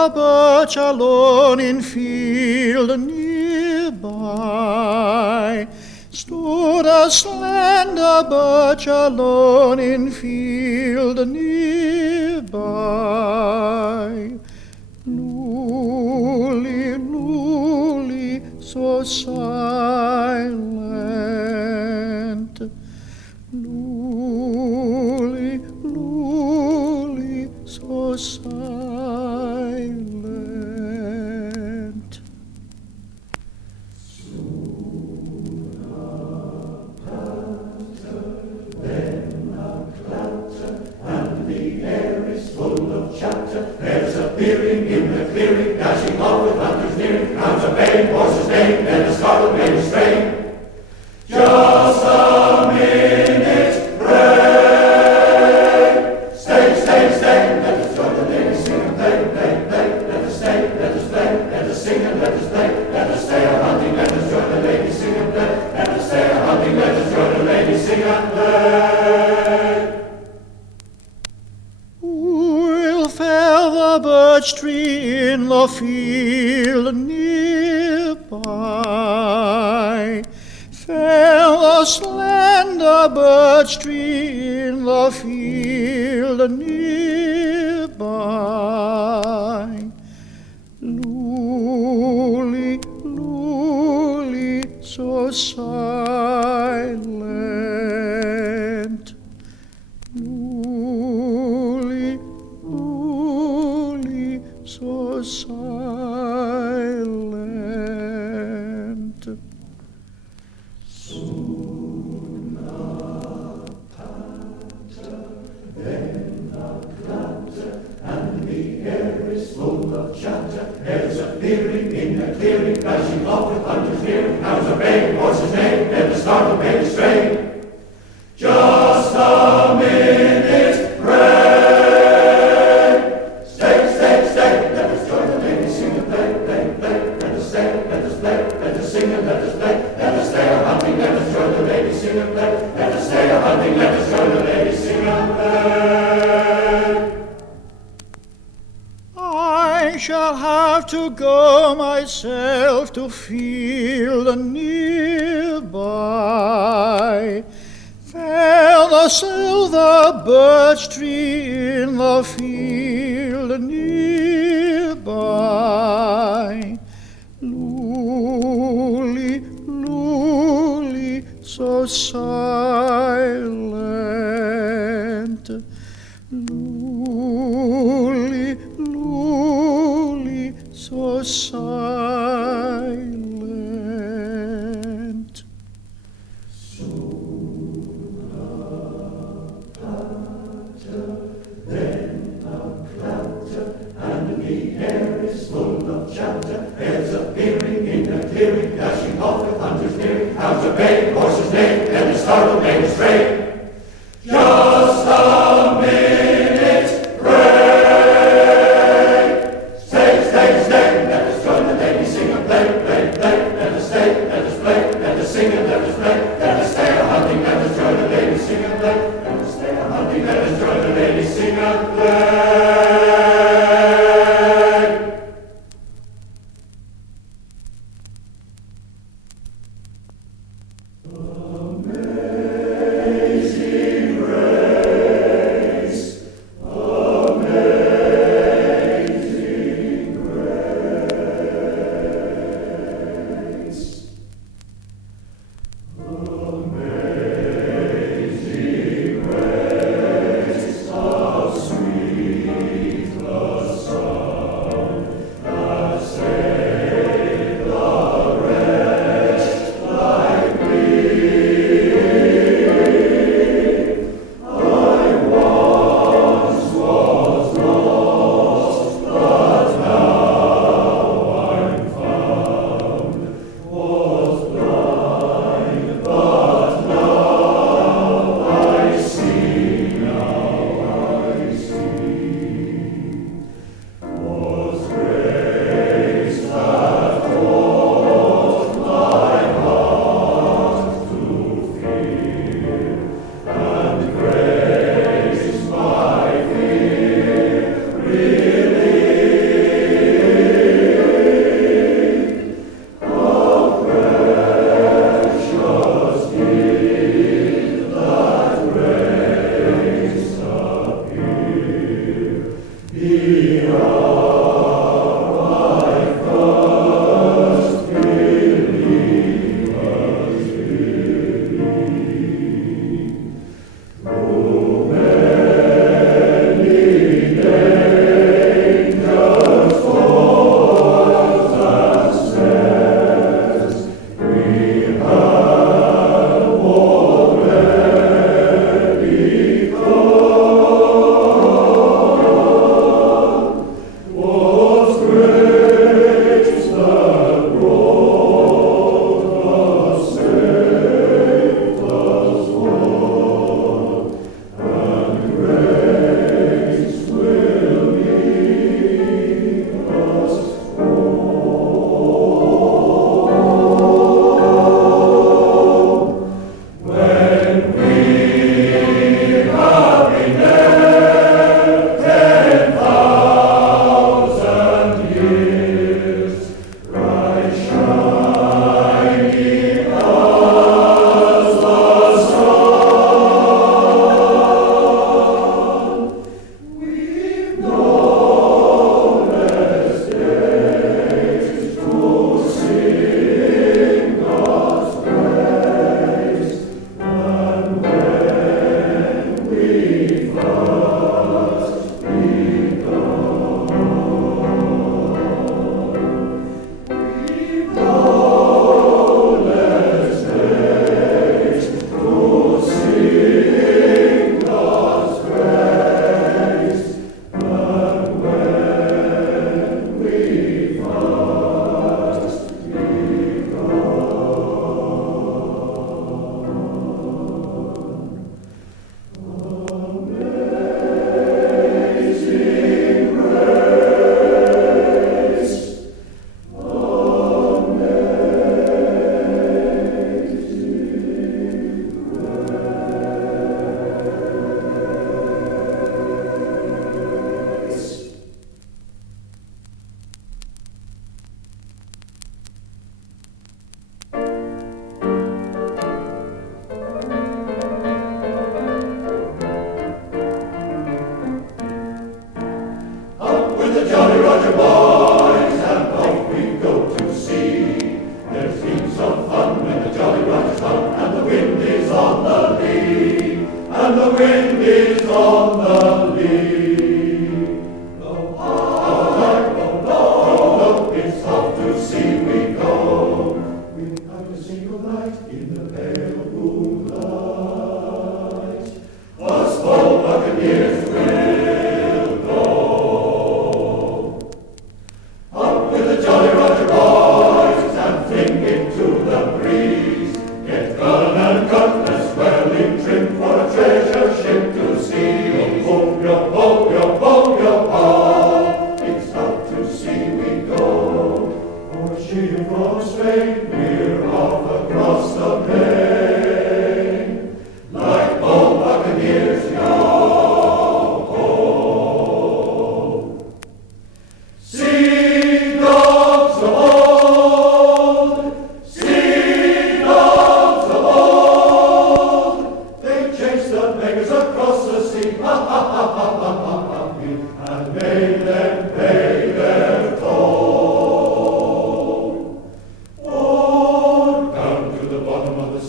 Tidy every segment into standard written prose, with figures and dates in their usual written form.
the birch alone in field near by. Stood a slender birch alone in field near by. Lully, lully, so silent. Lully, lully, so silent. There's a peering in the clearing, dashing off with hunters nearing. Comes a baying horse's name, and a scarlet maiden strain. Just a minute break. Stay, stay, stay. Let us join the ladies sing and play, play, play. Let us stay, let us play, let us sing and let us play. Let us stay a hunting, let us join the ladies sing and play. Let us stay a hunting, let us join the ladies sing and play. The birch tree in the field nearby. Fell the slender birch tree in the field nearby. Lully, lully, so silent. Lully, so silent. Soon a patter, then a clatter, and the air is full of chatter. There's a peering in the clearing, flashing off with hunters nearing. Comes a baying horse's name, and the startled maiden strain. Just a minute break. Stay, stay, stay. Let us join the ladies sing and play, play, play. Let us stay, let us play, let us sing and let us play. Let us stay a hunting, let us join the ladies sing and play. Let us stay a hunting, let us join the ladies sing and play. I shall have to go myself to field nearby. Fell the silver birch tree in the field nearby. Lully, lully, so silent. Lully, lully, so silent. There's a peering in the clearing, dashing off with hunters nearing. Comes a baying horse's name, and the startled maiden strain. Just a minute break. Stay, stay, stay. Let us join the ladies sing and play, play, play. Let us stay, let us play, let us sing and let us play. Let us stay a hunting, let us join the ladies sing and play. Let us stay a hunting, let us join the ladies sing and play.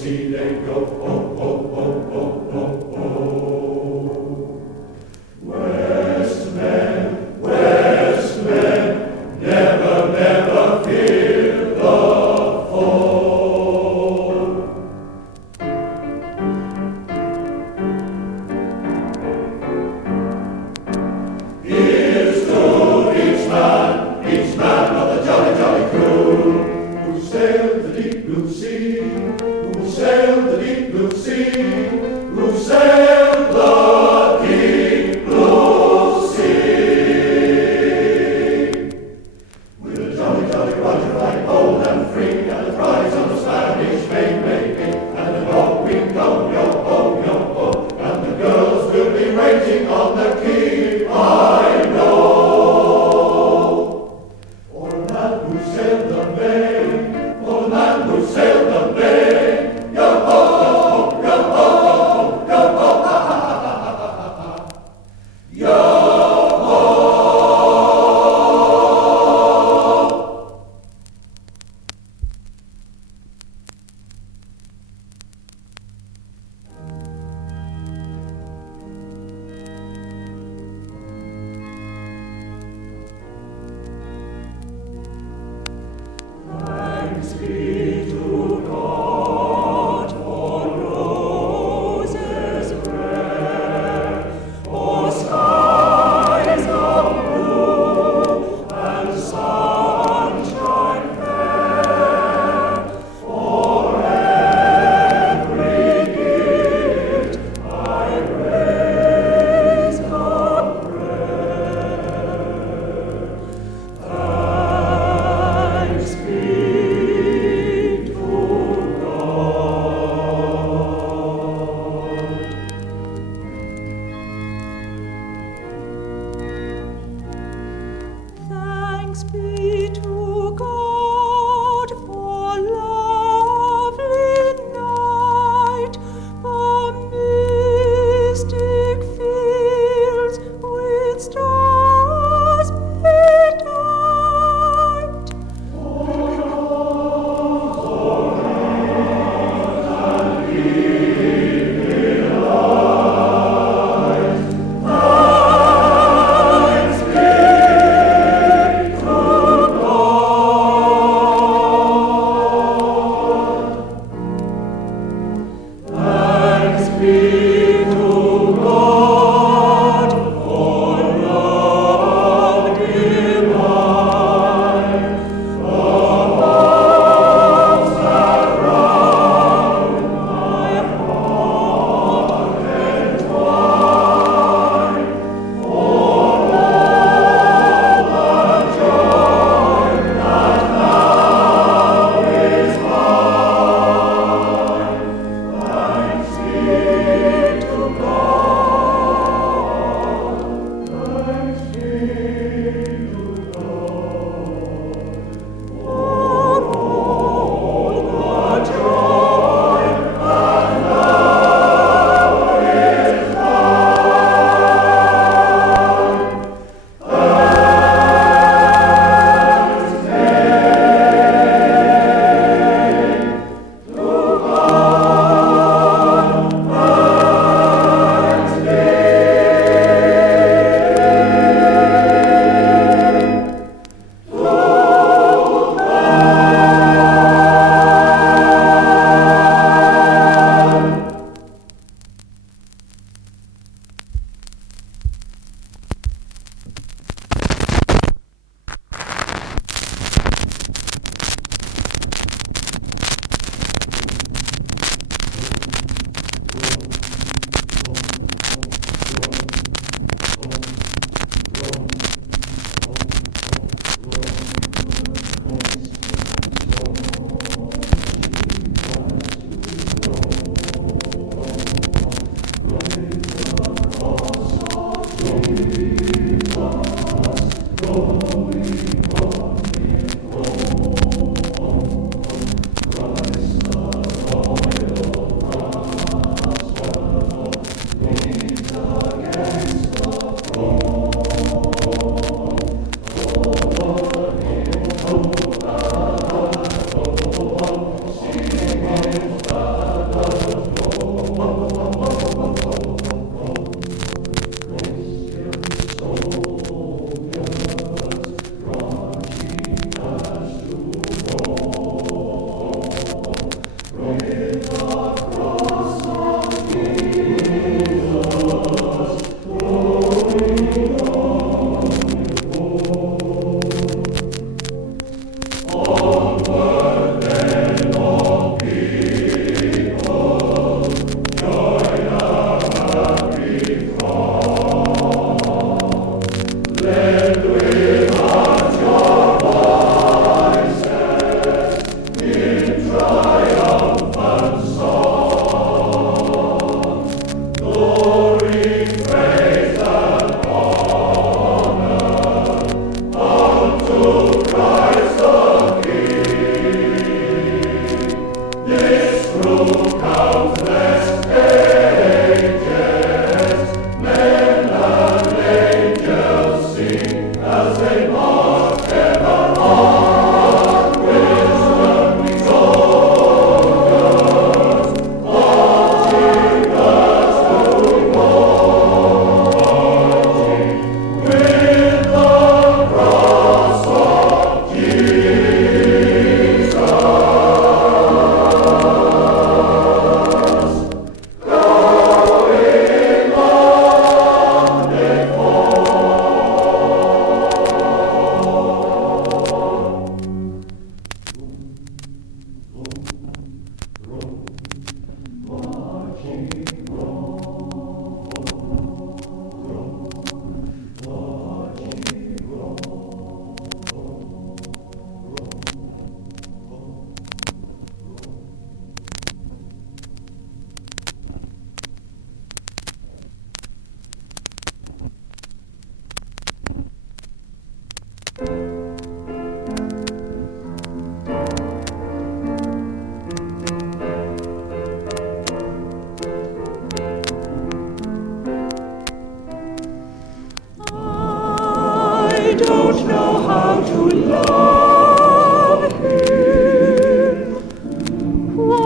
see they go. Oh, oh, oh, oh, oh, oh. Westmen, Westmen, never, never fear the foe. Here's to each man of the jolly, jolly crew, who sailed the deep blue sea, who sailed the deep blue sea, who sailed the deep blue sea. With a jolly, jolly Roger flying bold and free, and the prize on the Spanish main making, and the dog we go, yo ho, and the girls will be waiting on the quay, I know. For a man who sailed the Main, for a man who sailed the Main, yo ho, yo ho, yo ho, ha ha ha ha ha ha, yo ho. Thanks be to God.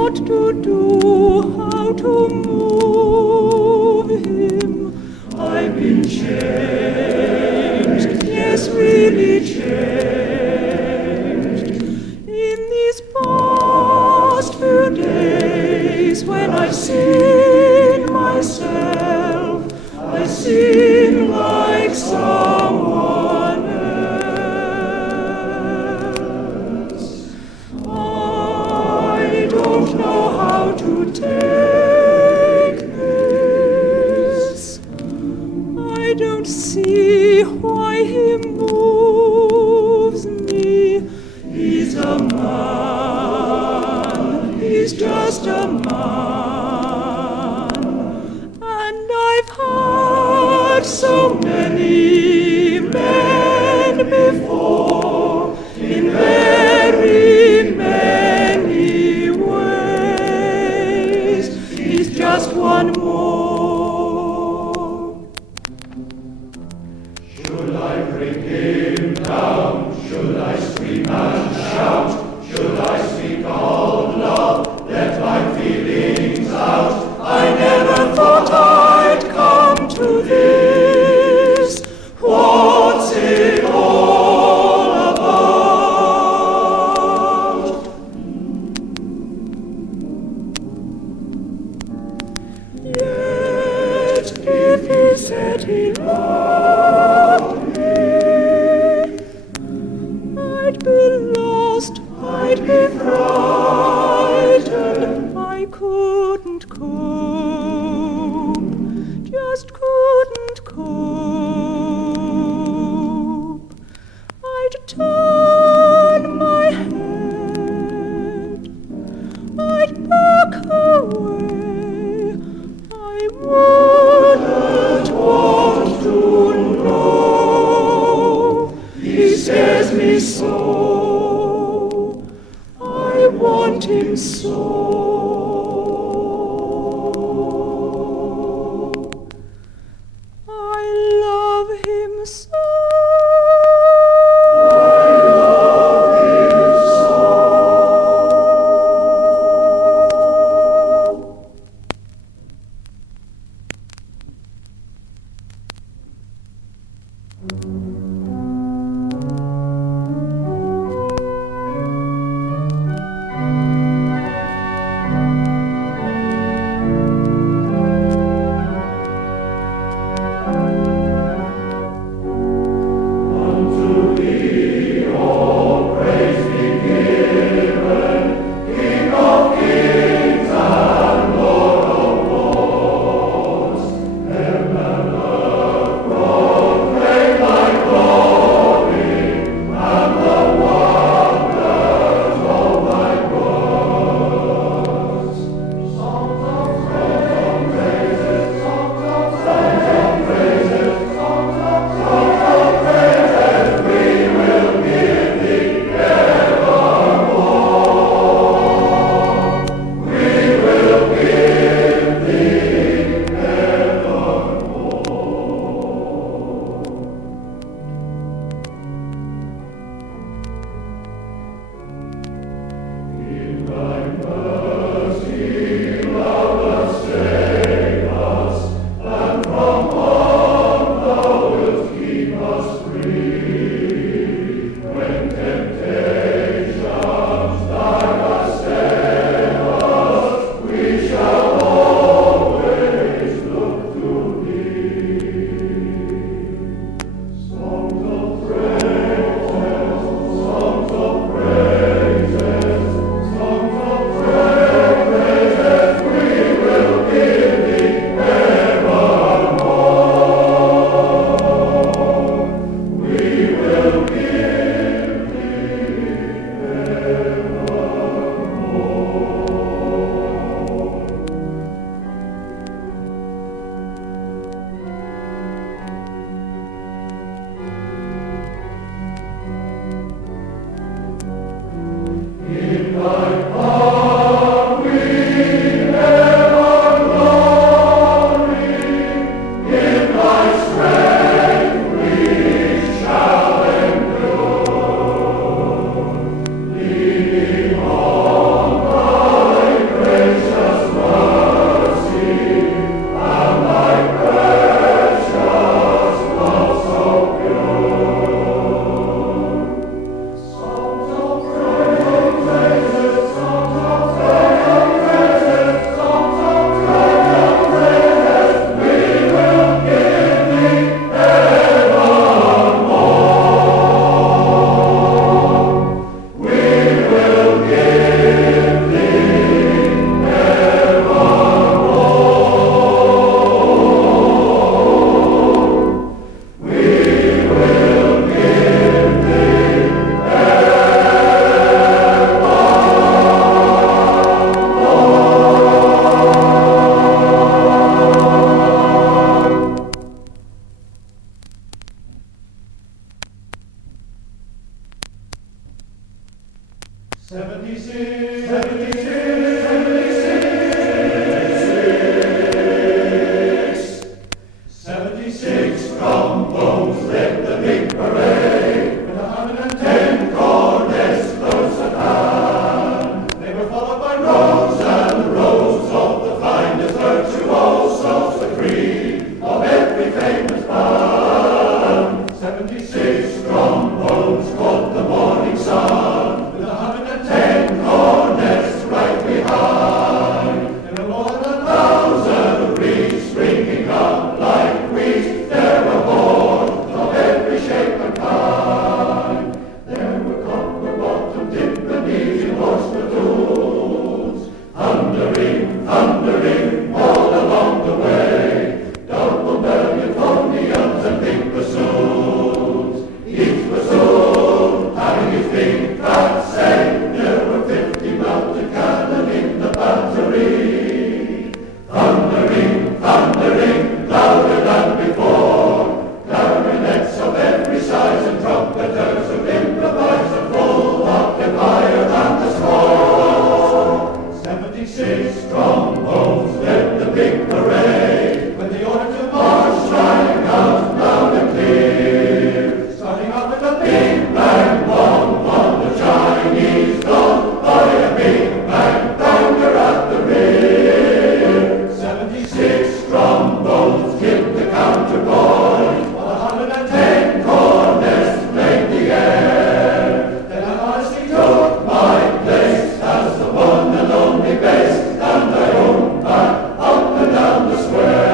what to do, how to move him. I've been changed, yes, really changed. In these past few days, when I've seen myself, I seem like someone else. I don't know how to take this. I don't see why he moves me. He's a man, he's just a man. And I've had so many men before, in very many ways. He's just one more. Should I bring him down? Should I scream and shout? Should I speak of love? Let my feelings out. I never thought I'd come to this. What's it all about? Yet if he said he loved me, I'd be lost, I'd be frightened. I couldn't cope, just couldn't cope. I'd turn my head, I'd back away. I wouldn't want to know. He says me so, I want him so. I love him so. thundering all along the way. Double euphoniums and pink bassoons, each bassoon having his big fat say. There were 50 mounted cannon in the battery, thundering, thundering, louder than before. Clarinets of every size and trumpeters who improvise a full occupier than the score. 76 trombones led the big parade, when the order to march rang out loud and clear. Starting off with a big bang bong on the Chinese drum, by a big bang bounder at the rear. 76 trombones hit the counterpoint, while 110 cornets played the air. Then I honestly took my place as the one and only bass, and I owned back up and down the square.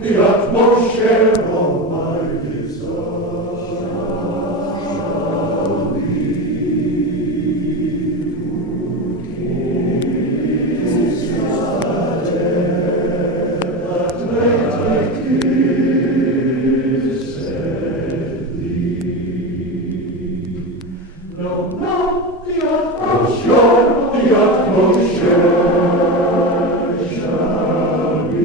The utmost share of my desire shall be to kiss that air that late kissed thee. No, the utmost share shall be.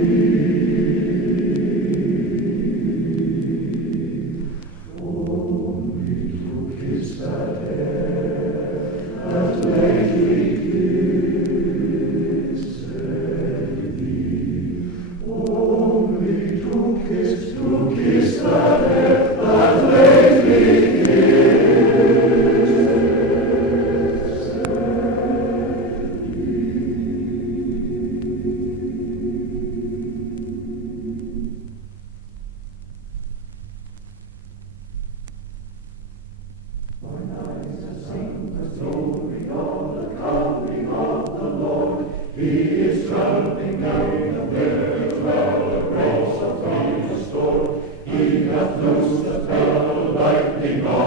He is tramping down the village well, the grace of freedom restored. He hath loosed the fell lightning on